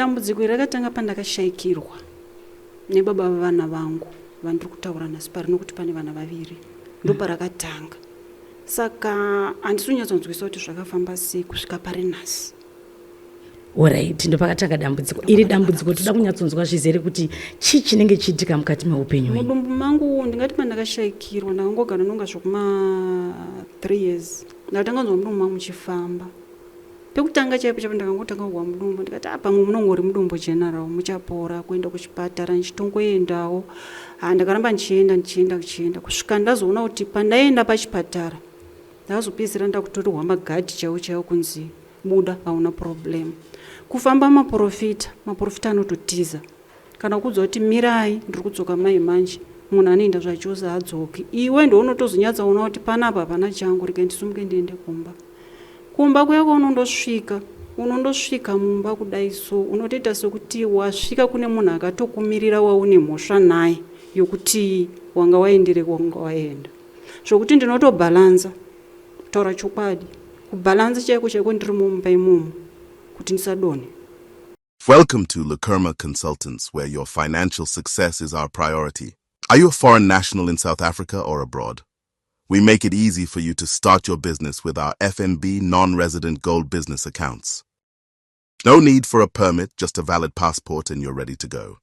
dambudziko rakatanga pandakashayikirwa nebaba vavana vangu vandiri kutaura nhasi pari nokuti pane vana vaviri ndoparakatanga. Saka handisi kunyatsonzwisa kuti zvakafamba sei kusvika pari nhasi. Alright, ndopakatanga dambudziko. Iri dambudziko toda kunyatsonzwa zvizere kuti chii chinenge chiitika mukati meupenyu hwenyu. Mudumbu mangu ndingati pandakashayikirwa ndakangogara nonga zvokuma 3 years. Ndakatanga kunzwa mudumbu mangu muchifamba. Pekutanga chaipo ndakangotanga kuwa mudumbu ndikati pamwe munongori mudumbu general muchapora kuenda kuchipatara ndichitongoendawo. Ndakaramba ndichienda kusvika ndazoona kuti pandaenda pachipatara ndazopedzisira ndakutorerwa magadhi chaiwo kunzi buda hauna problem. Kufamba maprofita anototiza kana kuudza kuti mirai ndiri kudzoka mai manje munhu anoenda zvachose hadzoki. Iwe ndounotozonyatsaona kuti panapa hapana changu rega ndisumuke ndiende kumba kuyako unondosvika mumba kudai so unotoita sekuti wasvika kune munhu akatokumirira waune mhosva naye yokuti wanga waendere kwanga waenda. Zvokuti ndinotobhalanza kutaura chokwadi kubhalanza chaiko ndiri mumba imomo kuti ndisadone. Welcome to Lakerma Consultants, where your financial success is our priority. Are you a foreign national in South Africa or abroad? We make it easy for you to start your business with our FNB non-resident gold business accounts. No need for a permit, just a valid passport and you're ready to go.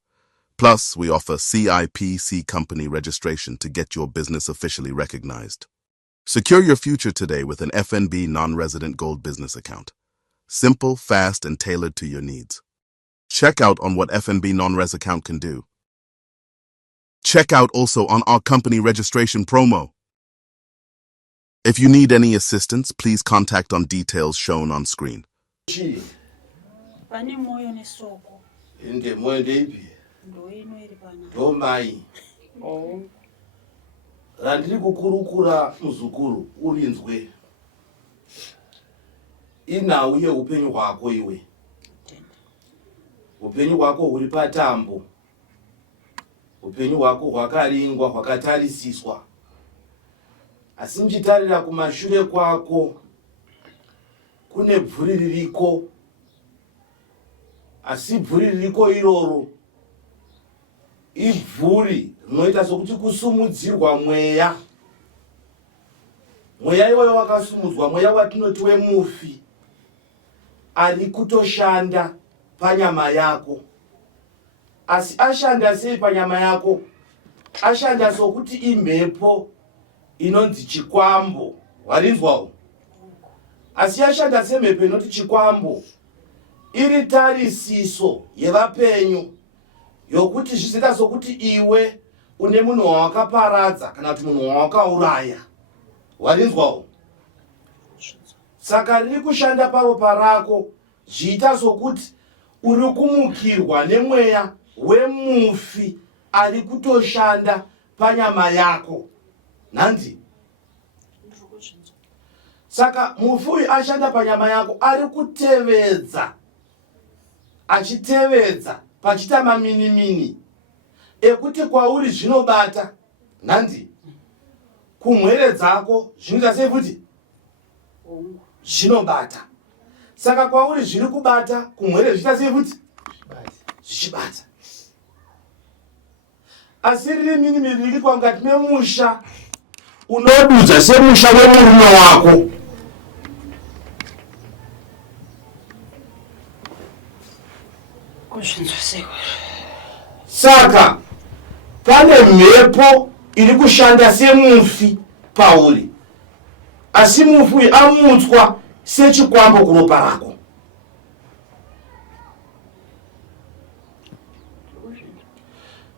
Plus, we offer CIPC company registration to get your business officially recognized. Secure your future today with an FNB non-resident gold business account. Simple, fast, and tailored to your needs. Check out on what FNB non-res account can do. Check out also on our company registration promo. If you need any assistance, please contact on details shown on screen. Pane moyo nesoko. Inde moyo ndeipi? Ndoino iri pana. Ndomai. Randiri kukurukura muzukuru urinzwe. Inhau yeupenyu hwako iwe. Upenyu hwako huri patambo. Upenyu hwako hwakaringwa, hwakatarisiswa. Asi nchitarira kumashure kwako kune bvuri ririko. Asi bvuri ririko iroro ibvuri rinoita sokuti kusumudzirwa mweya. Mweya iwoyo wakasumudzwa, mweya watinoti wemufi ari kutoshanda panyama yako. Asi ashanda sei panyama yako? Ashanda sokuti imhepo inonzi chikwambo. Warinzwawo? Asi ashanda semhepo inoti chikwambo iri tarisiso yevapenyu yokuti zvizoita sokuti iwe une munhu wawakaparadza kana kuti munhu wawakauraya. Warinzwawo? Saka riri kushanda paropa rako zviita sokuti uri kumukirwa nemweya wemufi ari kutoshanda panyama yako. Nandi? Saka mufi uyu ashanda panyama yako ari kutevedza, achitevedza pachita maminimini ekuti kwauri zvinobata. Nandi? Kumwere dzako zvinoita sei futi? Zvinobata. Saka kwauri zviri kubata kumwere zviita sei futi? Zvichibata. Asi riri minimini rikuitwa mukati memusha unodudza semusha wemurume wako. Saka pane mhepo iri kushanda semufi pauri, asi mufi uyu amutswa sechikwambo kuropa rako.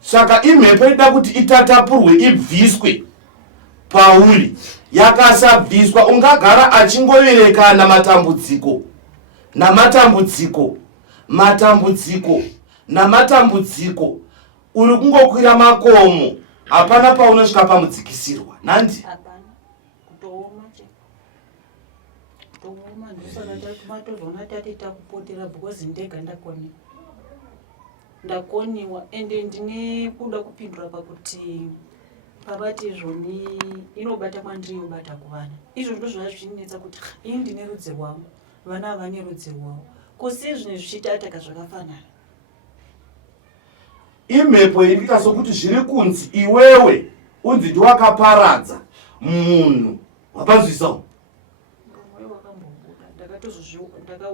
Saka imhepo ida kuti itatapurwe ibviswe pauri, yakasabviswa ungagara achingoverekana matambudziko namatambudziko matambudziko namatambudziko. Uri kungokwira makomo, hapana paunosvika pamudzikisirwa. Nandi? Kutooma ndosaka tatomatozoona tati takupotera because ndega ndakoniwa ende ndine kuda kupindura pakuti pabati izvoni inobata kwandiri yobata kuvana. Izvo ndo zvazvinetsa kuti ini ndine rudzi rwangu, vana havane rudzi rwavo. kusizvine zvichitataka zvakafanana. Imhepo irikuita sokuti zviri kunzi iwewe unzi ndiwakaparadza munhu wapanzwisawo.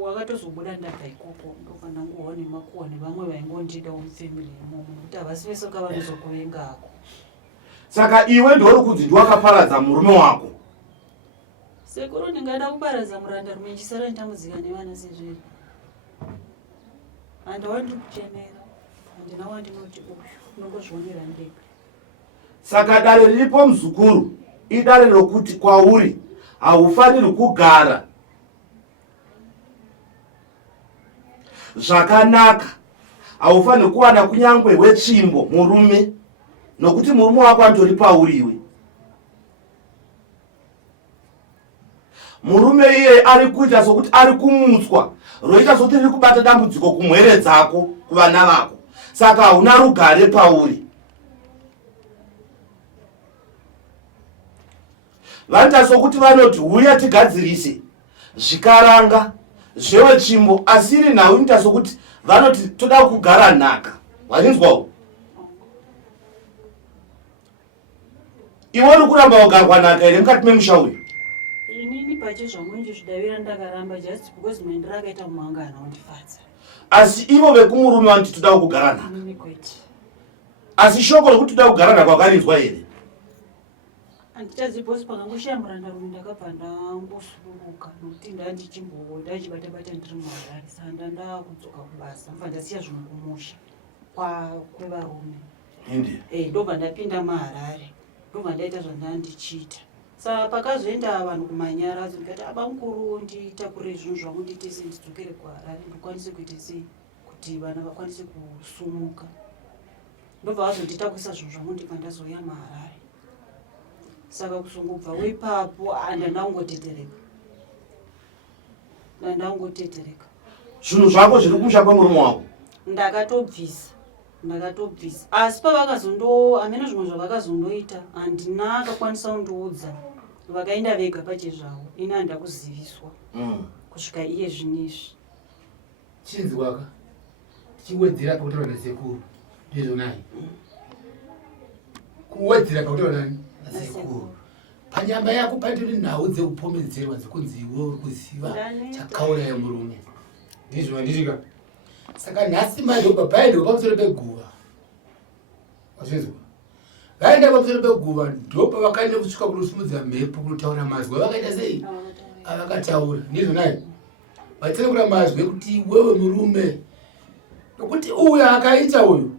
Wakatozobuda ndabva ikoko ndofana nguwa nemakuwa nevamwe vaingondida mufemili imomo kuti havasi vese kavanozokuvengako. Saka iwe ndori kunzi ndiwakaparadza murume wako. Sekuru ndingada kuparadza muranda rume ndichisara nditamudzika nevana sezviri. Handawa ndiri kuchenera handina wandinoti uyu unongozvionera ndega. Saka dare riripo muzukuru idare rokuti kwauri haufaniri kugara zvakanaka, haufaniri kuwana kunyangwe wetsvimbo murume, nokuti murume wako andori pauriwe. Murume iye ari kuita sokuti ari kumutswa roita sokuti riri kubata dambudziko kumwere dzako, kuvana vako. Saka hauna rugare pauri. Vanoita sokuti vanoti uya tigadzirise zvikaranga zvewetsvimbo, asi iri nhau inoita sokuti vanoti toda kugara nhaka. Warinzwawo? Iwe uri kuramba kugarwa nhaka here mukati memusha uyu? Inini pache zvangu ndizvidavira ndakaramba just because maendero akaita mumangana wandifadza. Asi ivo vekumurume vanoti toda kugara nhaka. Inini kwete. Asi shoko rokuti toda kugara nhaka wakarinzwa here? Handichaziposi pakangoshaya muranda rume ndakabva ndangosururuka nokuti ndachibata-bata ndiri muHarare. Saka ndanda kudzoka kubasa mfa ndasiya zvinhu kumusha kwevarume. Ndobva ndapinda muHarare, ndobva ndaita zvandandichiita. Saka pakazoenda vanhu kumanyaradzo ndikati aba mukuru nditakurire zvinhu zvangu ndiite sei ndidzokere kuHarare ndikwanise kuita sei kuti vana vakwanise kusumuka. Ndobva vazondita kuisa zvinhu zvangu ndibva ndazoya muHarare. Saka kusungubva weipapo ndandangotetereka. Zvinhu zvako zviri kumusha kwemurume wako? Ndakatobvisa. Asi amene zvimwe zvavakazondoita handina akakwanisa kundiudza. Vakaenda vega pache zvavo. Ini handida kuziviswa. Kusvika iye zvinezvi. Chinzi waka tichiwedzera pakutaura nasekuru ndizvo nai. Kuwedzera pakutaura nasekuru. Panyamba yako patori nhau dzeupomedzerwa dzekunzi iwe uri kuziva chakauraya murume. Ndizvo andisvika. Saka nhasi madhobha paendewa pamusoro peguva. Wazvinzwa? Vaenda pamusoro peguva ndopa vakaenda kusvika kunosimudza mhepo kunotaura mazwi. Vakaita sei? Avakataura. Ndizvo nai. Vatsekura mazwi ekuti wewe murume. Nokuti uyu akaita uyu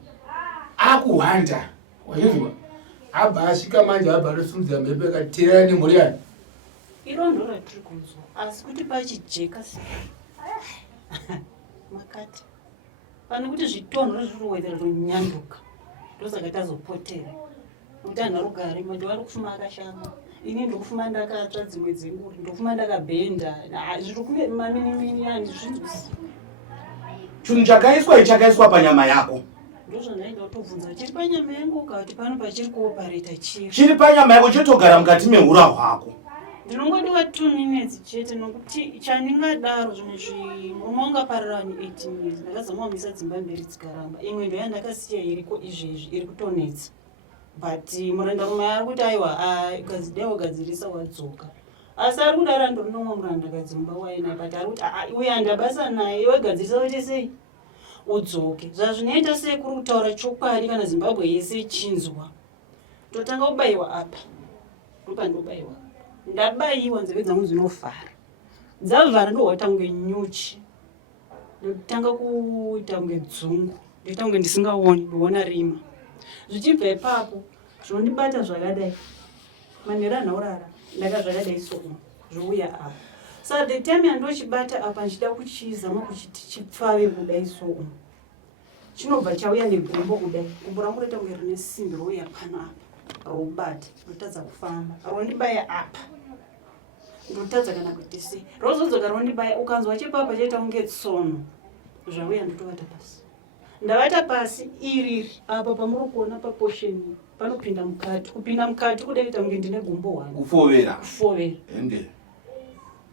akuhwanda. Wazvinzwa? Abba asvika manje abba anosimudza mhepo akateerana nemhuri yake. Iro ndo ratiri kunzwa. Asi kuti pachijeka sei? Makati. Pane kuti zvitonho zviriwedzera tonyanduka. Ndosaka tazopotera. Nokuti hanha rugare madhoo ari kufuma akashama. Ini ndokufuma ndakatsva dzimwe dzenguri, ndokufuma ndakabhenda. Zviri kuve maminimini handizvinzwisi. Chinhu chakaiswa ichakaiswa panyama yako. Ndozvandaida kutobvunza chiri panyama yangu ukati pano pachiri kuopareta chiro. Chiri panyama yako chotogara mukati mehura hwako. Ndinongodiwa 2 minutes chete nokuti chandingadaro zvimwe murume wangaparara ni 18 years. Ndakazama kumisa dzimba mberi dzikaramba. Imwe ndo yandakasiya iriko izvezvi iri kutonetsa. But muranda rume ari kuti aiwa gadzirisa wadzoka. Asi ari kudara ndori nomwe murandakadzi mumba wainaye. But ari kuti uyu handabasa naye iwe gadzirisa waite sei udzoke. Zvazvinoita sei kuri kutaura chokwadi kana Zimbabwe yese ichinzwa. Totanga kubayiwa apa. Ndopa ndobayiwa. Ndabayiwa nzeve dzangu dzinovhara. Dzavhara ndohwatanga nyuchi. Ndotanga kuita kunge dzungu. Ndoita kunge ndisingaoni, ndoona rima. Zvichibva ipapo zvinondibata zvakadai. Manhero anhaurara ndakazvakadai soko zvouya apa. Saka the time yandochibata apa ndichida kuchizama kuchiti chipfave kudai soko. Chinobva chauya negumbo kudai. Gumbo rangu roita kunge rine simbi rouya pano apa. Robata ndotadza kufamba. Rondibaya apa. Ndotadza kana kuti sei. Rozodzoka rondibaya ukanzwa chipapa chaita kunge tsono. Zvauya ndotovata pasi. Ndavata pasi iriri apa pamuri kuona paposheni panopinda mukati. Kupinda mukati kudaita kunge ndine gumbo hwanu. Kufovera. Kufovera. Ende.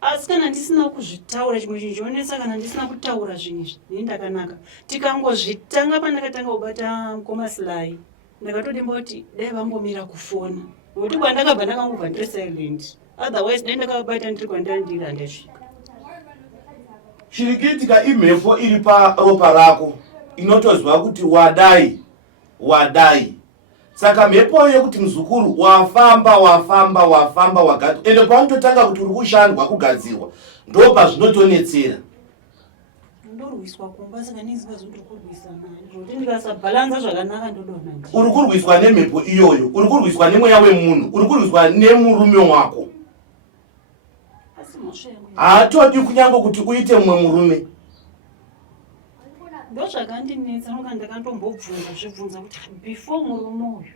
asi kana ndisina kuzvitaura chimwe chinhu chionesa kana ndisina kutaura zvinhu izvi ini ndakanaka tikangozvitanga pandakatanga kubata mukomasilai ndakatodemba kuti dai vambomira kufona nokuti kwandakabva ndakangobva ndiri silent otherwise dai ndakabata ndiri kwandandiri handasvika. Chiri kuitika imhepo iri paropa rako inotoziva kuti wadai. Saka mhepo yekuti muzukuru wafamba wagadzirwa ende paunototanga kuti uri kushandwa kugadzirwa ndopa zvinotonetsera. Ndorwiswa kumba saka ndizingazoti kurwisa nani kuti ndikasabhalansa zvakanaka ndodona ndi. Uri kurwiswa nemhepo iyoyo, uri kurwiswa nemweya wemunhu, uri kurwiswa nemurume wako. Asi moshengo. Haatodi kunyange kuti uite mumwe murume. Ndozvakandinetsa nokuti ndakatombobvunza zvibvunza kuti before murume uyu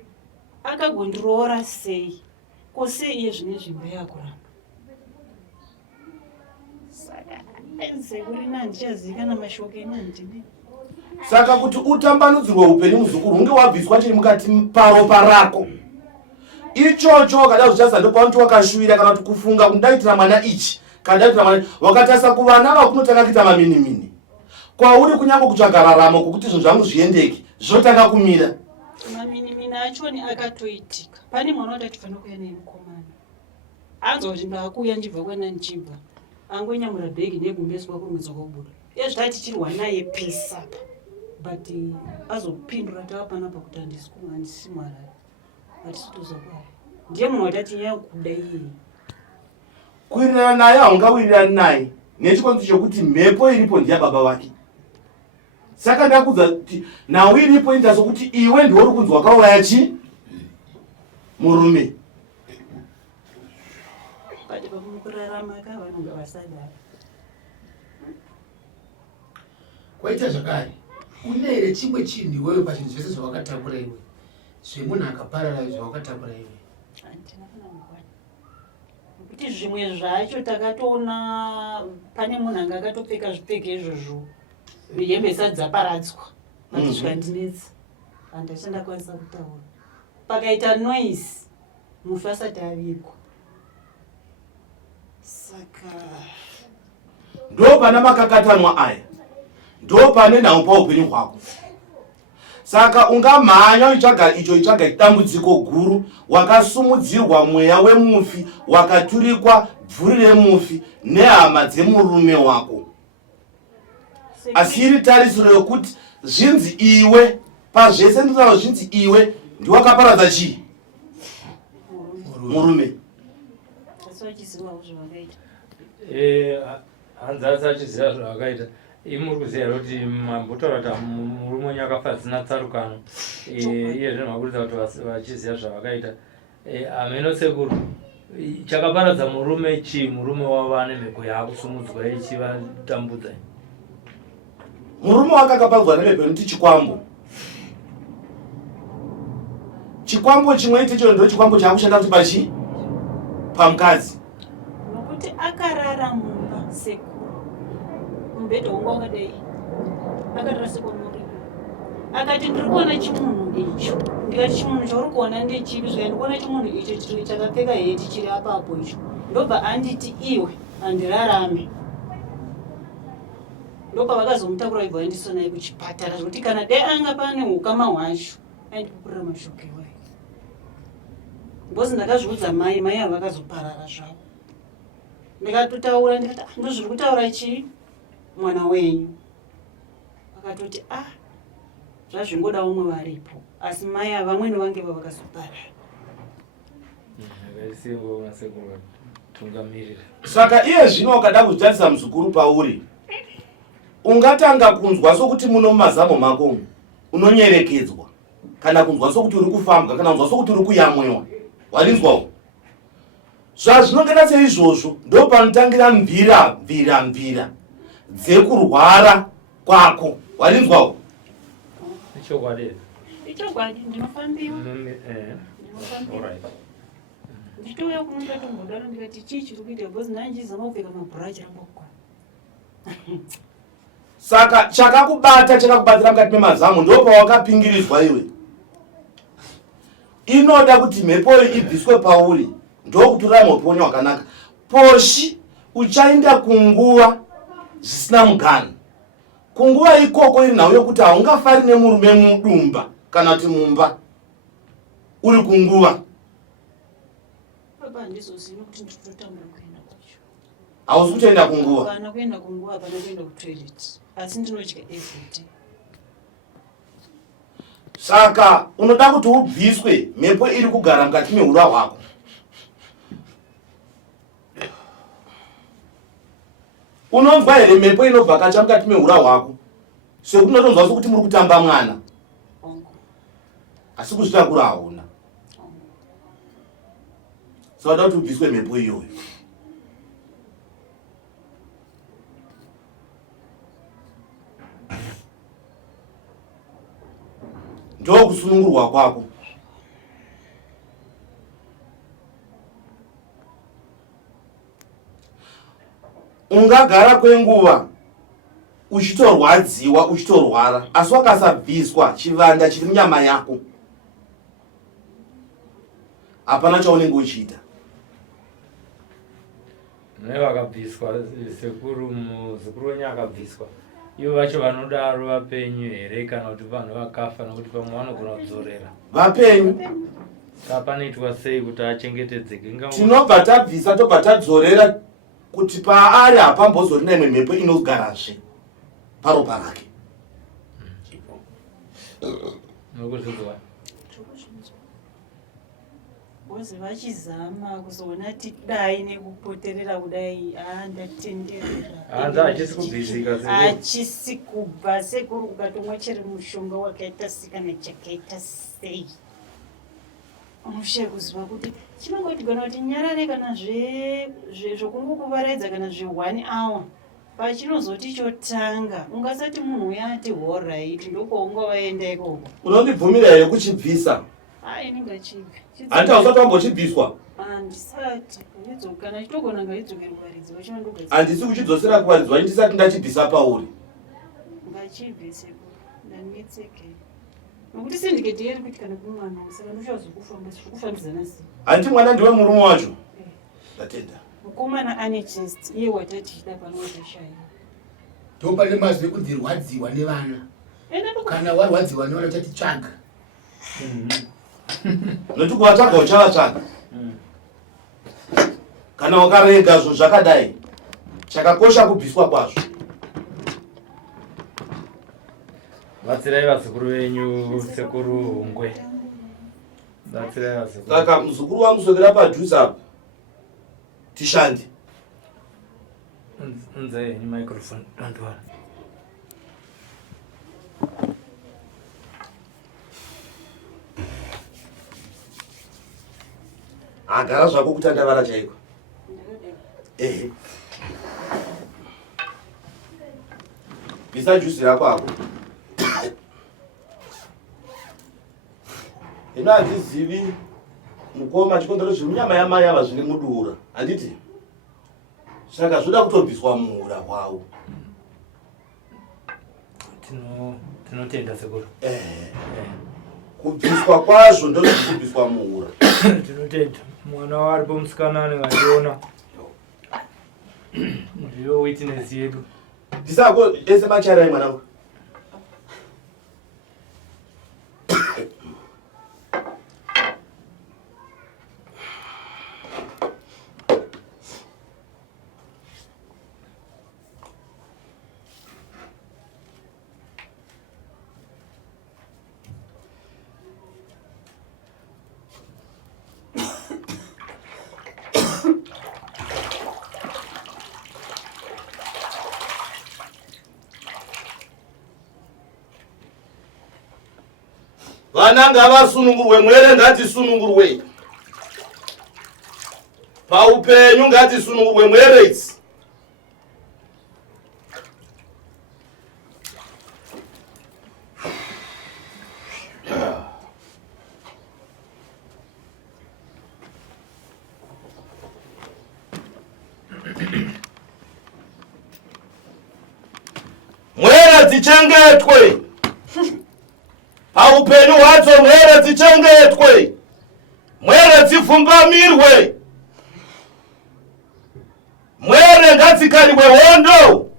akagondiroora sei kosei iye zvine zvimba yakuramba. Saka enzekurina handichazikana mashoko enandine. Saka kuti utambanudzirwe upenyu muzukuru hunge wabviswa chiri mukati paropa rako. Ichocho kada zvichasa ndopaunoti wakashuvira kana kuti kufunga kuti ndaitira mwana ichi kana ndaitira mwana wakatasa kuvana vakunotanga kuita maminimini. Kwauri kunyange kutsvaga raramo kuti zvinhu zvangu zviendeke zvotanga kumira. Maminimini achoni akatoitika. Pane mwana watati fana kuya naye mukomana. Anzwa kuti ndakuya ndibva kwena ndichibva. Angonyamura bhegi negumbeswa kurumidza kobuda. Ezvitati tichirwa naye peace up. But azopindura tapanapa kuti handisi Mwarayi. Hatisitozokwara. Ndiye munhu watati nyaya kuda iye. Kuwirirana naye haungawirirani naye nechikonzo chokuti mhepo iripo ndiya baba vake. Saka ndakudza kuti nawe iripo ita sokuti iwe ndiwe uri kunzi wakauraya chi murume. But pamukurarama kavanonga vasadara. Kwaita zvakare une here chimwe chinhu iwewe pachinhu zvese zvawakatakura iwe zvemunhu akaparara zvawakatakura iwe? Handina kana mugwani. Kuti zvimwe zvacho takatoona pane munhu anga akatopfeka zvipfeko izvozvo hembe isati dzaparadzwa patisvika ndinetsa handachandakwanisa kutaura pakaita noise mufi asati avigwa. Saka ndo pana makakatanwa aya ndo pane nhau paupenyu hwako. Saka ungamhanya itsvaga dambudziko guru wakasumudzirwa mweya wemufi wakaturikwa bvuri remufi nehama dzemurume wako. Asi iri tarisiro yokuti zvinzi iwe pazvese ndinotaura zvinzi iwe ndiwakaparadza chii murume. asi vachizivawo zvavakaita. Hanzi achiziva zvavakaita. Muri kuziva kuti mambotaura kuti murume wenyu akafa zvisina tsarukano. Iye zvino makuridza kuti vachiziva zvavakaita. Ameno sekuru chakaparadza murume chii? Murume wava nemhepo yakusumudzwa ichivatambudza. Murume wakakaparadzwa nemhepo inoti chikwambo. Chikwambo chimwe icho ndo chikwambo chakushanda kuti pachi pamukadzi. Nokuti akarara mumba sekuru mubhedha wangu wakadai akarara sekuru muri akati ndiri kuona chimunhu icho. Ndikati chimunhu chauri kuona ndechipi? Zvika ndikuona chimunhu icho chakapfeka heti chiri apapo icho. Ndobva anditi iwe handirarame. Ndopa vakazomutakura ibva vaendiswa naye kuchipatara zvokuti kana dai anga pane ukama hwacho aindipupurira mashoko iwayo. Bhozi ndakazviudza mai ava vakazoparara zvavo. Ndikatotaura ndikati ndozviri kutaura chii mwana wenyu? Vakatoti zvazvingoda umwe varipo asi mai ava vamweni vange vakazoparara. Saka iye zvino ukada kuzvitarisa muzukuru pauri ungatanga kunzwa sokuti muno mumazamo mako unonyerekedzwa kana kunzwa sokuti uri kufambwa kana kunzwa sokuti uri kuyamwewa. Warinzwawo zvazvinongana seizvozvo ndo panotangira mvira dzekurwara kwako. Warinzwawo ichokwadi ndinofambiwa nditouya kunondatombodaro ndikati chii chiri kuita bhozi ndanjizama kupfeka mabhurachi rambokwana. Saka chakakubatira mukati memazamo ndo pawakapingirizwa iwe. Inoda kuti mhepo ibviswe pauri ndokuti uramwe upenyu hwakanaka. Poshi uchaenda kunguva zvisina mugano. Kunguva ikoko iri nhau yokuti haungafari nemurume mudumba kana kuti mumba uri kunguva. Baba ndizozino kuti nditotambura kuenda kwacho. Hauzi kutoenda kunguva. Kana kuenda kunguva kana kuenda kutoilet. Asi ndinotya everyday. Saka unoda kuti ubviswe mhepo iri kugara mukati mehura hwako. Unonzwa here mhepo inovhakacha mukati mehura hwako? Sekuti unotonzwa sokuti muri kutamba mwana. Asi kuzvitakura hauna. Sauda kuti ubviswe mhepo iyoyo. Ndo kusunungurwa kwako. Ungagara kwenguva uchitorwadziwa uchitorwara, asi wakasabviswa chivanda chiri munyama yako, hapana chaunenge uchiita. Nevakabviswa sekuru muzukuru wenyu akabviswa, ivo vacho vanodaro vapenyu here kana kuti vanhu vakafa, nokuti pamwe vanogona kudzorera? Vapenyu. Panoitwa sei kuti achengetedzeke? Tinobva tabvisa tobva tadzorera kuti paari hapambozorina imwe mhepo inogarazve paropa rake. Nokuzvidzwa Bozi vachizama kuzoona tidai nekupoterera kudai ndatenderera. Hanza hachisi kubvisika sei? Hachisi kubva sekuru ukatomwa chiri mushonga wakaita sikana chakaita sei. Unoshaye kuziva kuti chinongotigana kuti nyarare kana zvokungokuvaraidza kana 1 hour pachinozoti chotanga ungasati munhu uyati alright ndokwaunga waenda ikoko. Unondibvumira here kuchibvisa? Inenge chibvi. Handi hausati wambochibviswa? Handisati. Kana chitogona ngaidzokere kuvaridzi vachinondogadzira. Handisi kuchidzosera kuvaridzi vacho ndisati ndachibvisa pauri. Ngachibvise ndanetseke. Nokuti sindiketi yeri kuti kana kumwana saka ndochazokufamba zvokufambidzana sei. Handi mwana ndiwe murume wacho? Ndatenda. Mukomana ane chest iye watati chida pano watashaya. Topane mazwi kuti rwadziwa nevana. Kana warwadziwa nevana uchati tsvaga. Noti kuvatsvaga uchavatsvaga. Kana ukarega zvo zvakadai, chakakosha kubviswa kwazvo. Batsirai vazukuru venyu sekuru Hungwe. Batsirai vazukuru. Saka muzukuru wangu sokera padhuze apa. Tishande. Unze ni microphone. Don't worry. Agara zvako kutandavara chaiko. Bvisa juice rako ako. Ino handizivi mukoma chikondero zviri munyama yamai ava zviri mudura. Handiti? Saka zvoda kutobviswa muhura hwavo. Tinotenda sekuru. Kubviswa kwazvo ndozviri kubviswa muhura. Tinotenda. Mwana waripo musikana anenge ndiyo witness yedu. Ndisako ese macharai mwanangu. Vana ngavasunungurwe, mwere ngatisunungurwe. Paupenyu ngatisunungurwe mwere idzi. Mwere dzichengetwe. Paupenyu hwadzo mwere mwere ngatsikani wehondo.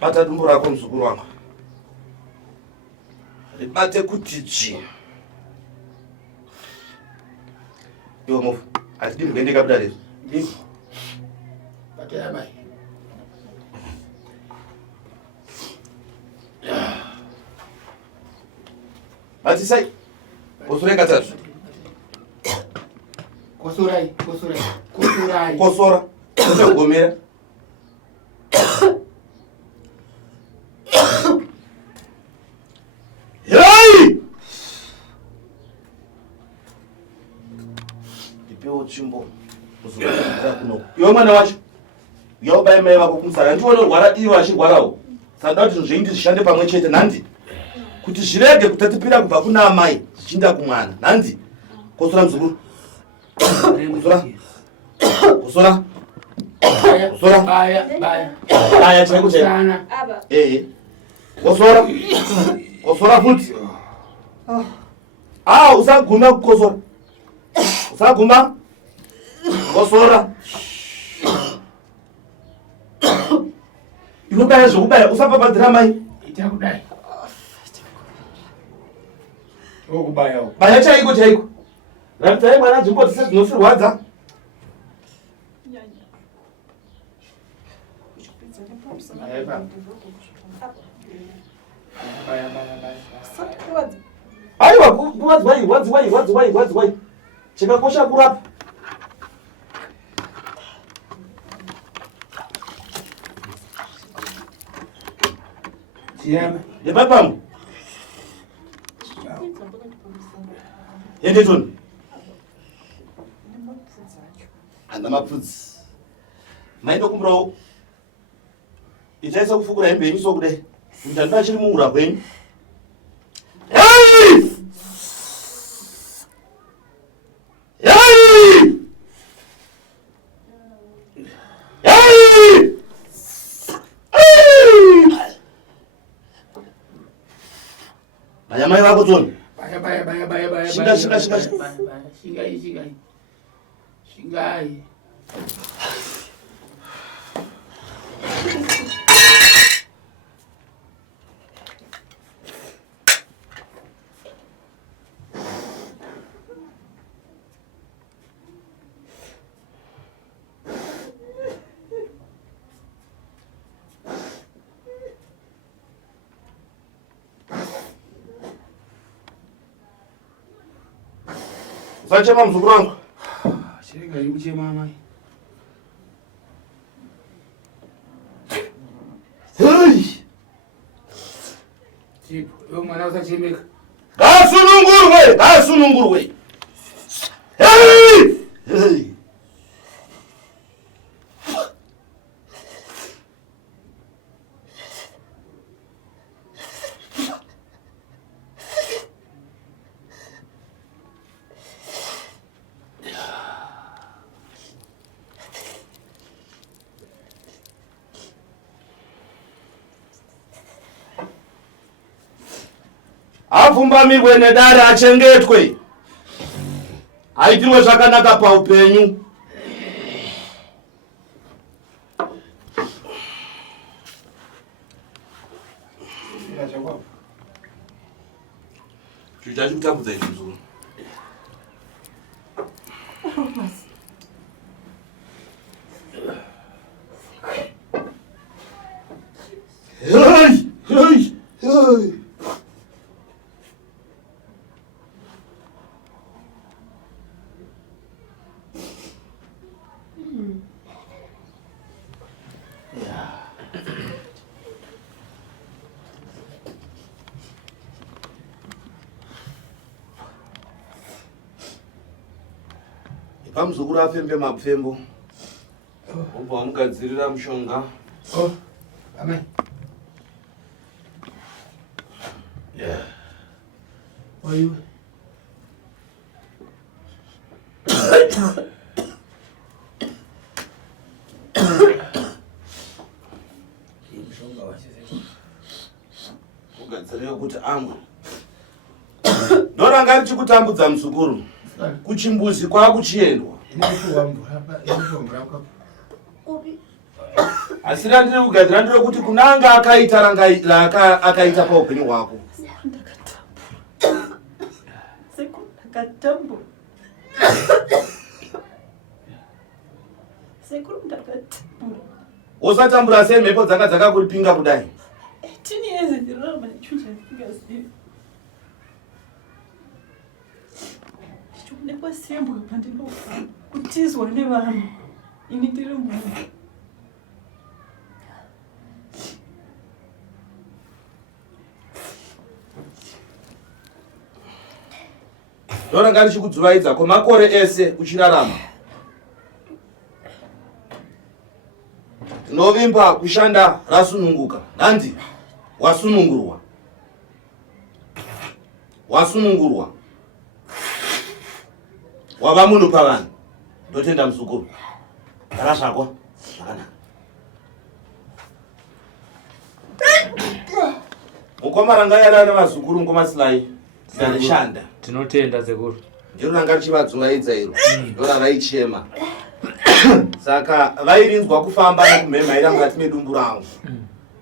Bata dumbu rako mzukuru wangu, ribate kuti chi. Iwe mofu, atidi mgende kabda lezo. Ndiko. Bate ya mai. Bati sai, kosore katatu. Kosorai. Kosora, kosora gomera. Yai! Ipewo chimbo. Kuzungura kuno. Iwe mwana wacho. Yoba mai vako kumusara. Ndione rwara iwe achirwarawo. Saka kuti zveindi zvishande pamwe chete nandi. Kuti zvirege kutatipira kubva kuna amai zvichinda kumwana. Nandi. Kosora mzukuru. Kosora. Baya chaiko chaiko. Kosora futi. Usaguma kukosora. Usaguma. Kosora. Inobaya zvokubaya usapapadzira mai. Ita kudai. Okubaya. Baya chaiko. Ratai mwana nzvimbo dzese dzinosirwadza. Aiwa, kuwadzwai. Chakakosha kurapa. Siyama. Yepapamu. Yende toni. Hana mapfudzi. Maino kumurawo. Ichaisa kufukura hembe yenyu sokudai. Kuti handina chiri muura kwenyu. Baya mai vako toni. Baya. Shingai. Shingai. Usachema mzukuru wangu. Chirega yukuchema amai. Hey! Chipo, yo mwana usachemeka. Ngasunungurwe. Hey! Apfumbamirwe nedare achengetwe. Aitirwe zvakanaka paupenyu. Chucha chikutambudza izvi mzukuru. Hey! Pamuzukuru afembe mapfembo. Obva wamugadzirira mushonga. Amai. Oiwe. amwe ndoranga richikutambudza muzukuru kuchimbuzi kwakuchiendwa asi randiri kugadzira ndiro kuti kunanga akaita akaita paupenyu hwako usatambura sei mhepo dzanga dzakakuripinga kudai ndichionekwa pandinofamba kutizwa nevanhu ini ndiri munhu ndoranga richikudzuvaidza kwemakore ese uchirarama ndinovimba kushanda rasununguka nandi wasunungurwa wava munhu pavanhu ndotenda muzukuru gara zvako zvakanaka mukomaranga yari ari vazukuru mukomasilai ndanoshanda tinotenda sekuru ndiro ranga richivadzuvaidza iro ndora vaichema saka vairinzwa kufamba nekumhemhaira mukati medumbu rangu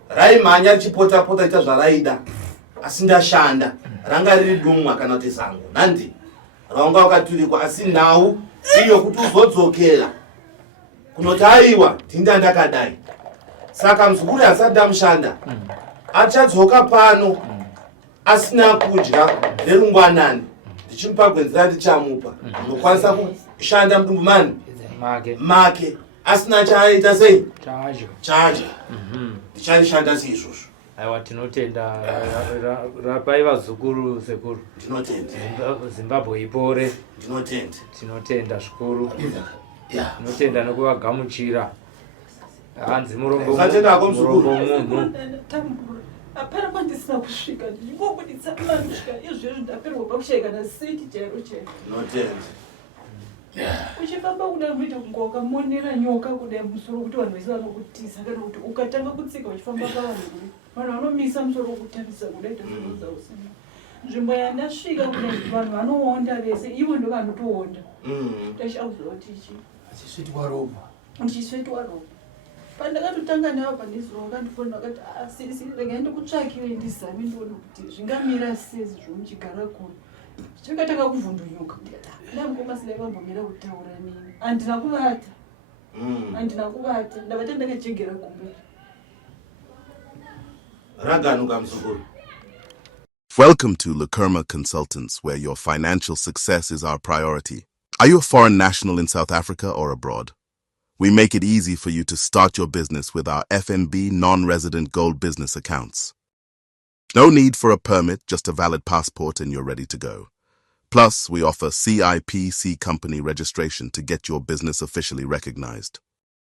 raimhanya richipota-pota ita zvaraida asi ndashanda ranga riri dumwa kana kuti sango nandi raunga wakaturikwa asi nhau iyo kuti uzodzokera kunoti aiwa tinda ndakadai saka muzukuru asati ndamushanda achadzoka pano asina kudya nerungwanani ndichimupa gwenzi randichamupa unokwanisa kushanda mudumbu mani make asina chaaita sei chacho ndicharishanda seizvozvo aiwa tinotenda rapai vazukuru sekuru ndinotenda zimbabwe ipore ndinotenda tinotenda zvikuru tinotenda nekuvagamuchira hanzi murombo munhu hapana kwandisina kusvika ndingobuditsa manosvika izvezvi ndaperwa pakushayika naseti chairo chairo ndinotenda uchifamba kudai unoita kunge wakamonera nyoka kudai musoro kuti vanhu vese vanokutisa kana kuti ukatanga kutsika uchifamba pavanhu kudai vanhu vanomisa musoro wokutambisa kudai tozvinoudza usina nzvimbo yandasvika kudai vanhu vanoonda vese ivo ndo vanotoonda tachauziva kuti achisvetwa ropa ndichisvetwa ropa pandakatotanga navo pandizonga ndifonda vakati sisi regai ndikutsvakire ndizame ndione kuti zvingamira sezi zvomuchigara kuno chakatanga kuvhundunyuka ndamukomasilai vambomira kutaura nini handina kuvata ndavata ndakachegera kumberi raganuka muzukuru. Welcome to Lakerma Consultants, where your financial success is our priority. Are you a foreign national in South Africa or abroad? We make it easy for you to start your business with our FNB non-resident gold business accounts. No need for a permit, just a valid passport and you're ready to go. Plus, we offer CIPC company registration to get your business officially recognized.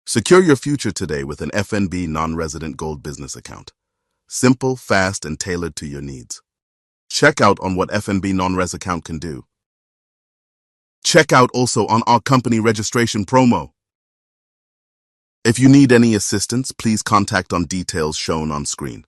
Secure your future today with an FNB non-resident gold business account. Simple, fast, and tailored to your needs. Check out on what FNB non-res account can do. Check out also on our company registration promo. If you need any assistance, please contact on details shown on screen.